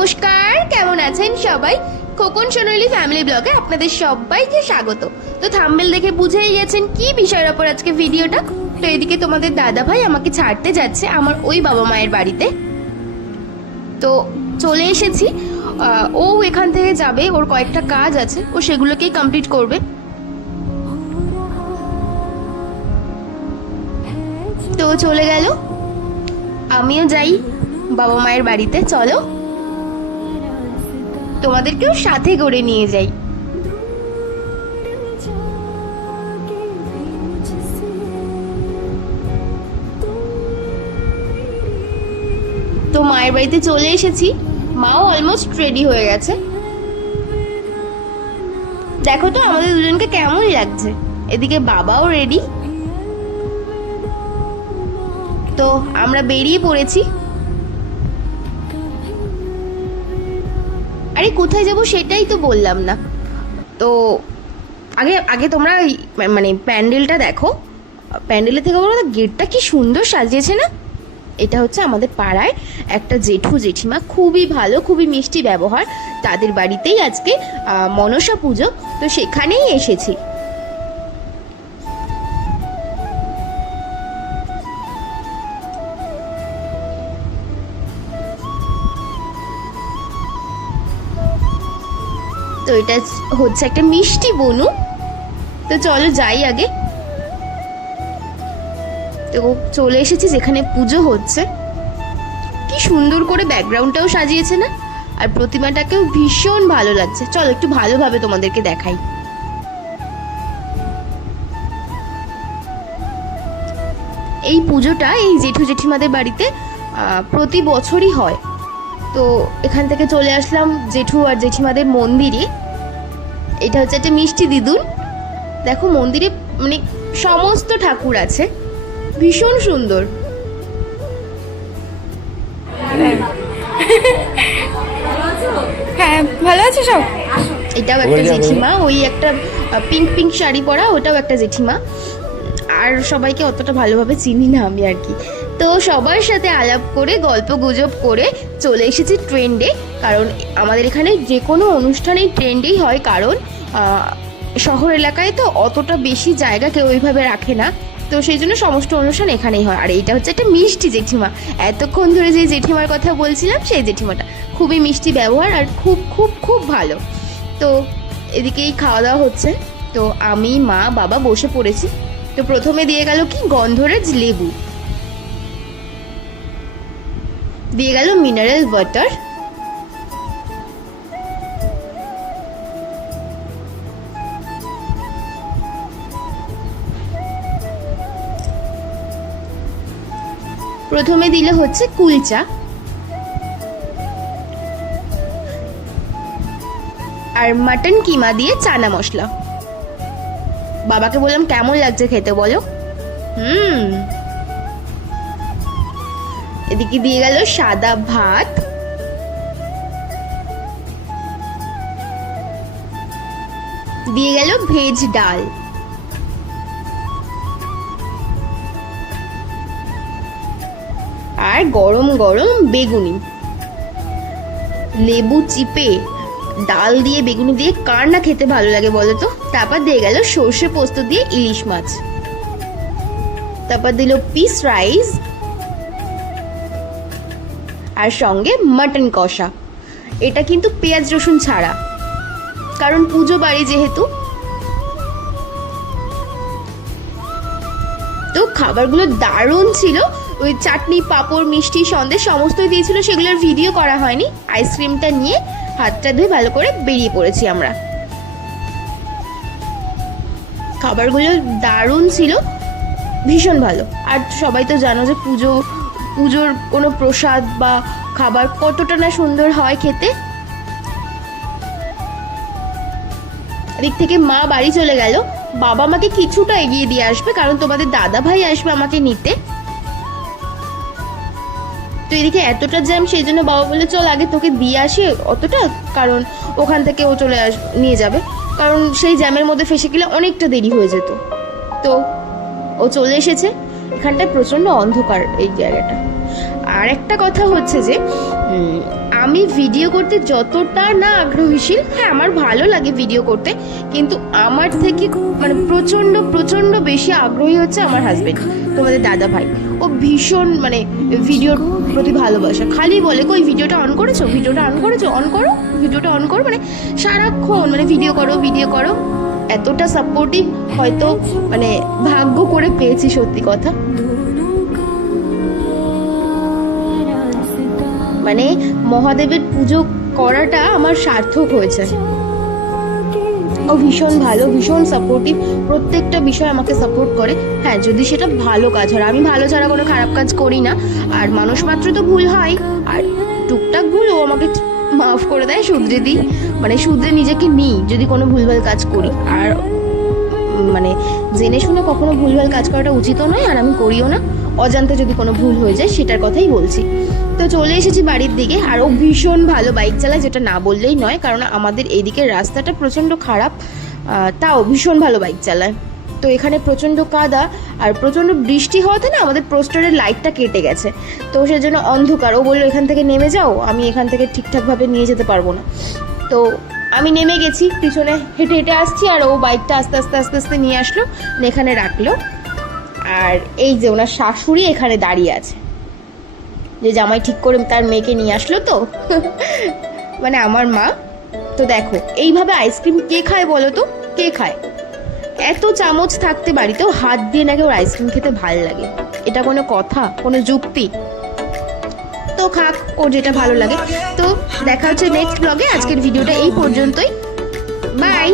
নমস্কার, কেমন আছেন সবাই? খোকন সোনালী ফ্যামিলি ব্লগে আপনাদের সবাইকে স্বাগত। তো থাম্বনেল দেখে বুঝেই গেছেন কি বিষয়ের ওপর আজকে ভিডিওটা। তো এদিকে তোমাদের দাদা ভাই আমাকে ছাড়তে যাচ্ছে আমার ওই বাবা মায়ের বাড়িতে। তো চলে এসেছি। ও এখান থেকে যাবে, ওর কয়েকটা কাজ আছে, ও সেগুলোকেই কমপ্লিট করবে। তো চলে গেল, আমিও যাই বাবা মায়ের বাড়িতে। চলো তোমাদেরকেও সাথে করে নিয়ে যাই। তো মায়ের বাড়িতে চলে এসেছি, মাও অলমোস্ট রেডি হয়ে গেছে। দেখো তো আমাদের দুজনকে কেমন লাগছে। এদিকে বাবাও রেডি। তো আমরা বেরিয়ে পড়েছি। আরে কোথায় যাব সেটাই তো বললাম না। তো আগে আগে তোমরা মানে প্যান্ডেলটা দেখো। প্যান্ডেলের থেকে বলো, গেটটা কি সুন্দর সাজিয়েছে না? এটা হচ্ছে আমাদের পাড়ায় একটা জেঠু জেঠিমা, খুবই ভালো, খুবই মিষ্টি ব্যবহার। তাদের বাড়িতেই আজকে মনসা পুজো, তো সেখানেই এসেছি। তো এটা হচ্ছে একটা মিষ্টি বনু। তো চলো যাই আগে। তো চলে এসেছি যেখানে পুজো হচ্ছে। কি সুন্দর করে ব্যাকগ্রাউন্ডটাও সাজিয়েছে না? আর প্রতিমাটাকেও ভীষণ ভালো লাগছে। চলো একটু ভালোভাবে তোমাদেরকে দেখাই। এই পুজোটা এই জেঠু জেঠিমাদের বাড়িতে প্রতি বছরই হয়। তো এখান থেকে চলে আসলাম জেঠু আর জেঠিমাদের মন্দিরে। এটা হচ্ছে একটা মিষ্টি দিদুন। দেখো মন্দিরে মানে সমস্ত ঠাকুর আছে, ভীষণ সুন্দর। হ্যাঁ, ভালো আছে সব। এটাও একটা জেঠিমা, ওই একটা পিঙ্ক পিঙ্ক শাড়ি পরা, ওটাও একটা জেঠিমা। আর সবাইকে অতটা ভালোভাবে চিনি না আমি আর কি। তো সবার সাথে আলাপ করে গল্প গুজব করে চলে এসেছি ট্রেন্ডে। কারণ আমাদের এখানে যে কোনো অনুষ্ঠানেই ট্রেন্ডেই হয়, কারণ শহর এলাকায় তো অতটা বেশি জায়গা কেউ ওইভাবে রাখে না। তো সেই জন্য সমস্ত অনুষ্ঠান এখানেই হয়। আর এইটা হচ্ছে একটা মিষ্টি জেঠিমা। এতক্ষণ ধরে যে জেঠিমার কথা বলছিলাম সেই জেঠিমাটা, খুবই মিষ্টি ব্যবহার আর খুব খুব খুব ভালো। তো এদিকেই খাওয়া দাওয়া হচ্ছে। তো আমি মা বাবা বসে পড়েছি। তো প্রথমে দিয়ে গেল কি গন্ধরাজ লেবু, দিয়ে গেল মিনারেল ওয়াটার, প্রথমে দিলে হচ্ছে কুলচা, আর মাটন কিমা দিয়ে চানা মশলা। বাবাকে বললাম কেমন লাগছে খেতে বলো। এদিকে দিয়ে গেল সাদা ভাত, দিয়ে গেল ভেজ ডাল, আর গরম গরম বেগুনি। লেবু চিপে ডাল দিয়ে বেগুনি দিয়ে কার না খেতে ভালো লাগে বলো তো। তারপর দিয়ে গেল সর্ষে পোস্ত দিয়ে ইলিশ মাছ, তারপর দিল পিস রাইস, আর সঙ্গে মাটন কষা। এটা কিন্তু পেঁয়াজ রসুন ছাড়া, কারণ পুজো বাড়ি যেহেতু। তো খাবারগুলো দারুণ ছিল। ওই চাটনি, পাঁপড়, মিষ্টি, সন্দেশ সমস্তই দিয়েছিল, সেগুলোর ভিডিও করা হয়নি। আইসক্রিমটা নিয়ে হাতটা ধুয়ে ভালো করে বেরিয়ে পড়েছি আমরা। খাবারগুলো দারুণ ছিল, ভীষণ ভালো। আর সবাই তো জানো যে পুজোর কোনো প্রসাদ বা খাবার কতটা না সুন্দর হয় খেতে। এদিক থেকে মা বাড়ি চলে গেল। বাবা আমাকে কিছুটা এগিয়ে দিয়ে আসবে, কারণ তোমাদের দাদা ভাই আসবে আমাকে নিতে। তো এদিকে এতটা জ্যাম, সেই জন্য বাবা বলে চল আগে তোকে দিয়ে আসি অতটা, কারণ ওখান থেকে ও চলে নিয়ে যাবে। কারণ সেই জ্যামের মধ্যে ফেসে গেলে অনেকটা দেরি হয়ে যেত। তো ও চলে এসেছে। এখানটায় প্রচন্ড অন্ধকার এই জায়গাটা। আর একটা কথা হচ্ছে যে আমি ভিডিও করতে যতটা না আগ্রহীশীল, হ্যাঁ আমার ভালো লাগে ভিডিও করতে, কিন্তু আমার থেকে মানে প্রচণ্ড প্রচণ্ড বেশি আগ্রহী হচ্ছে আমার হাজবেন্ড, তোমাদের দাদা ভাই। ও ভীষণ মানে ভিডিওর প্রতি ভালোবাসা, খালি বলে কই ভিডিওটা অন করেছো, ভিডিওটা অন করেছো, অন করো, ভিডিওটা অন করো, মানে সারাক্ষণ মানে ভিডিও করো ভিডিও করো। এতটা সাপোর্টিভ হয়তো মানে ভাগ্য করে পেয়েছি, সত্যি কথা। মানে মহাদেবের পুজো করাটা আমার সার্থক হয়েছে। ও ভীষণ ভালো, ভীষণ সাপোর্টিভ, প্রত্যেকটা বিষয় আমাকে সাপোর্ট করে। হ্যাঁ যদি সেটা ভালো কাজ হয়, আমি ভালো ছাড়া কোনো খারাপ কাজ করি না। আর মানুষ মাত্র তো ভুল হয়, আর টুকটাক ভুল ও আমাকে মাফ করে দেয়, শুধরে দিই, মানে শুধরে নিজেকে নিই যদি কোনো ভুলভাল কাজ করি। আর মানে জেনে শুনে কখনো ভুলভাল কাজ করাটা উচিতও নয়, আর আমি করিও না। অজান্তে যদি কোনো ভুল হয়ে যায় সেটার কথাই বলছি। তো চলে এসেছি বাড়ির দিকে, আর ও ভীষণ ভালো বাইক চালায়, যেটা না বললেই নয়, কারণ আমাদের এইদিকের রাস্তাটা প্রচণ্ড খারাপ, তাও ভীষণ ভালো বাইক চালায়। তো এখানে প্রচণ্ড কাদা আর প্রচণ্ড বৃষ্টি হওয়াতে না আমাদের পোস্টারের লাইটটা কেটে গেছে, তো সেজন্য অন্ধকার। ও বললো এখান থেকে নেমে যাও, আমি এখান থেকে ঠিকঠাকভাবে নিয়ে যেতে পারবো না। তো আমি নেমে গেছি, পিছনে হেঁটে হেঁটে আসছি, আর ও বাইকটা আস্তে আস্তে আস্তে আস্তে নিয়ে আসলো, এখানে রাখলো। আর এই যে ওনার শাশুড়ি এখানে দাঁড়িয়ে আছে, যে জামাই ঠিক করে তার মেয়েকে নিয়ে আসলো, তো মানে আমার মা। তো দেখো এইভাবে আইসক্রিম কে খায় বলো তো, কে খায়? এত চামচ থাকতে বাড়িতেও হাত দিয়ে নাকি ওর আইসক্রিম খেতে ভাল লাগে? এটা কোনো কথা, কোনো যুক্তি? তো খাক, ওর যেটা ভালো লাগে। তো দেখা হচ্ছে নেক্সট ব্লগে। আজকের ভিডিওটা এই পর্যন্তই, বাই।